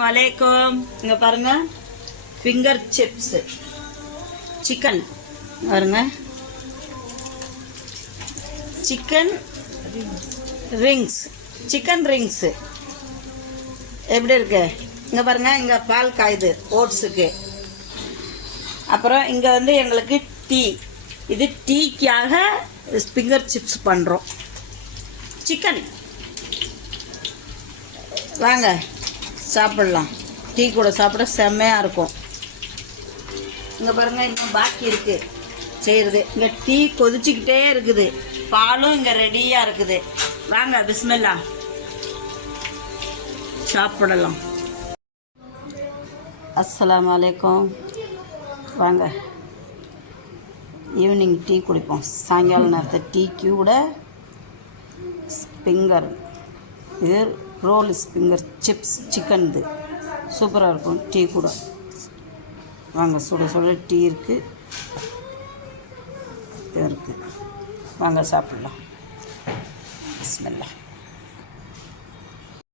வலைக்கம். இங்கே பாருங்கள், ஃபிங்கர் சிப்ஸு சிக்கன் பாருங்க, சிக்கன் ரிங்ஸு எப்படி இருக்கு? இங்கே பாருங்கள், இங்கே பால் காயுது ஓட்ஸுக்கு. அப்புறம் இங்கே வந்து எங்களுக்கு டீ, இது டீக்காக ஃபிங்கர் சிப்ஸ் பண்ணுறோம். சிக்கன் வாங்க சாப்பிட்லாம், டீ கூட சாப்பிட செம்மையாக இருக்கும். இங்கே பாருங்கள், இன்னும் பாக்கி இருக்குது செய்கிறது. இங்கே டீ கொதிச்சிக்கிட்டே இருக்குது, பாலும் இங்கே ரெடியாக இருக்குது. வாங்க பிஸ்மில்லா சாப்பிடலாம். அஸ்ஸலாமு அலைக்கும். வாங்க ஈவினிங் டீ குடிப்போம். சாயங்கால நேரத்தை டீ கூட ஸ்பிங்கர், இது ரோல் ஸ்பிங்கர் சிப்ஸ் சிக்கன், இது சூப்பராக இருக்கும் டீ கூட. வாங்க, சுட சுட டீ இருக்குது, இது இருக்குது. வாங்க சாப்பிட்லாம். பிஸ்மில்லாஹ்.